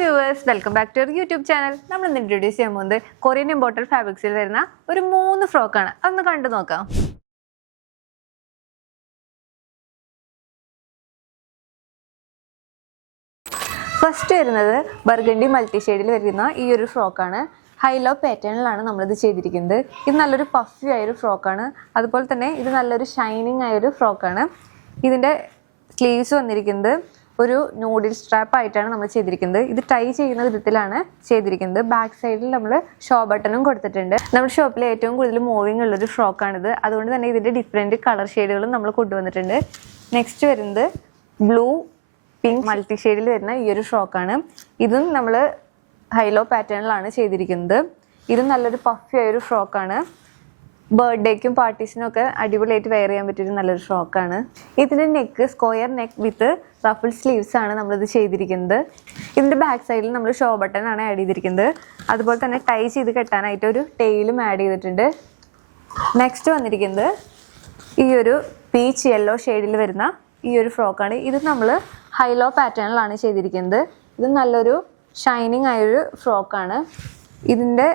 viewers, welcome back to our YouTube channel. നമ്മൾ ഇന്ന് introduce ചെയ്യാൻ പോകുന്നത് കൊറിയൻ ഇമ്പോർട്ടഡ് ഫാബ്രിക്സിൽ വരുന്ന ഒരു 3 ഫ്രോക്കാണ്. അതൊന്ന് കണ്ടു നോക്കാം. ഫസ്റ്റ് വരുന്നത് ബർഗണ്ടി മൾട്ടി ഷെയ്ഡിൽ വരുന്ന ഈ ഒരു ഫ്രോക്കാണ്. ഹൈലോ പാറ്റേണിലാണ് നമ്മളിത് ചെയ്തിരിക്കുന്നത്. ഇത് നല്ലൊരു പഫി ആയൊരു ഫ്രോക്കാണ്. അതുപോലെ തന്നെ ഇത് നല്ലൊരു ഷൈനിങ് ആയൊരു ഫ്രോക്കാണ്. ഇതിൻ്റെ സ്ലീവ്സ് വന്നിരിക്കുന്നത് ഒരു നൂഡിൽ സ്ട്രാപ്പ് ആയിട്ടാണ് നമ്മൾ ചെയ്തിരിക്കുന്നത്. ഇത് ടൈ ചെയ്യുന്ന വിധത്തിലാണ് ചെയ്തിരിക്കുന്നത്. ബാക്ക് സൈഡിൽ നമ്മൾ ഷോ ബട്ടണും കൊടുത്തിട്ടുണ്ട്. നമ്മുടെ ഷോപ്പിൽ ഏറ്റവും കൂടുതൽ മൂവിങ് ഉള്ളൊരു ഫ്രോക്കാണിത്. അതുകൊണ്ട് തന്നെ ഇതിൻ്റെ ഡിഫറെൻറ്റ് കളർ ഷെയ്ഡുകളും നമ്മൾ കൊണ്ടുവന്നിട്ടുണ്ട്. നെക്സ്റ്റ് വരുന്നത് ബ്ലൂ പിങ്ക് മൾട്ടി ഷെയ്ഡിൽ വരുന്ന ഈ ഒരു ഫ്രോക്കാണ്. ഇതും നമ്മൾ ഹൈലോ പാറ്റേണിലാണ് ചെയ്തിരിക്കുന്നത്. ഇതും നല്ലൊരു പഫി ആയൊരു ഫ്രോക്കാണ്. ബർത്ത്ഡേക്കും പാർട്ടീസിനും ഒക്കെ അടിപൊളിയായിട്ട് വെയർ ചെയ്യാൻ പറ്റിയൊരു നല്ലൊരു ഫ്രോക്കാണ്. ഇതിൻ്റെ നെക്ക് സ്ക്വയർ നെക്ക് വിത്ത് റഫിൾ സ്ലീവ്സ് ആണ് നമ്മളിത് ചെയ്തിരിക്കുന്നത്. ഇതിൻ്റെ ബാക്ക് സൈഡിൽ നമ്മൾ ഷോ ബട്ടൺ ആണ് ആഡ് ചെയ്തിരിക്കുന്നത്. അതുപോലെ തന്നെ ടൈ ചെയ്ത് കെട്ടാനായിട്ട് ഒരു ടെയിലും ആഡ് ചെയ്തിട്ടുണ്ട്. നെക്സ്റ്റ് വന്നിരിക്കുന്നത് ഈ ഒരു പീച്ച് യെല്ലോ ഷെയ്ഡിൽ വരുന്ന ഈ ഒരു ഫ്രോക്കാണ്. ഇത് നമ്മൾ ഹൈലോ പാറ്റേണിലാണ് ചെയ്തിരിക്കുന്നത്. ഇത് നല്ലൊരു ഷൈനിങ് ആയൊരു ഫ്രോക്കാണ്. ഇതിൻ്റെ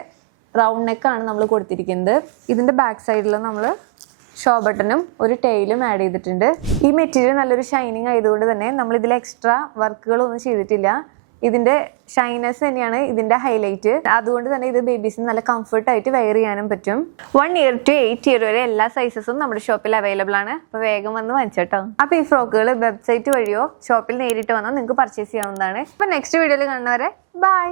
റൗണ്ട് നെക്കാണ് നമ്മൾ കൊടുത്തിരിക്കുന്നത്. ഇതിൻ്റെ ബാക്ക് സൈഡിൽ നമ്മൾ ഷോ ബട്ടണും ഒരു ടെയിലും ആഡ് ചെയ്തിട്ടുണ്ട്. ഈ മെറ്റീരിയൽ നല്ലൊരു ഷൈനിങ് ആയതുകൊണ്ട് തന്നെ നമ്മളിതിൽ എക്സ്ട്രാ വർക്കുകളൊന്നും ചെയ്തിട്ടില്ല. ഇതിൻ്റെ ഷൈനസ് തന്നെയാണ് ഇതിൻ്റെ ഹൈലൈറ്റ്. അതുകൊണ്ട് തന്നെ ഇത് ബേബീസിന് നല്ല കംഫർട്ടായിട്ട് വെയർ ചെയ്യാനും പറ്റും. 1 ഇയർ to 8 ഇയർ വരെ എല്ലാ സൈസസും നമ്മുടെ ഷോപ്പിൽ അവൈലബിൾ ആണ്. അപ്പോൾ വേഗം വന്ന് വാങ്ങിച്ചോട്ടോ. അപ്പോൾ ഈ ഫ്രോക്കുകൾ വെബ്സൈറ്റ് വഴിയോ ഷോപ്പിൽ നേരിട്ട് വന്നാൽ നിങ്ങൾക്ക് പർച്ചേസ് ചെയ്യാവുന്നതാണ്. അപ്പോൾ നെക്സ്റ്റ് വീഡിയോയിൽ കാണുന്നവരെ ബൈ.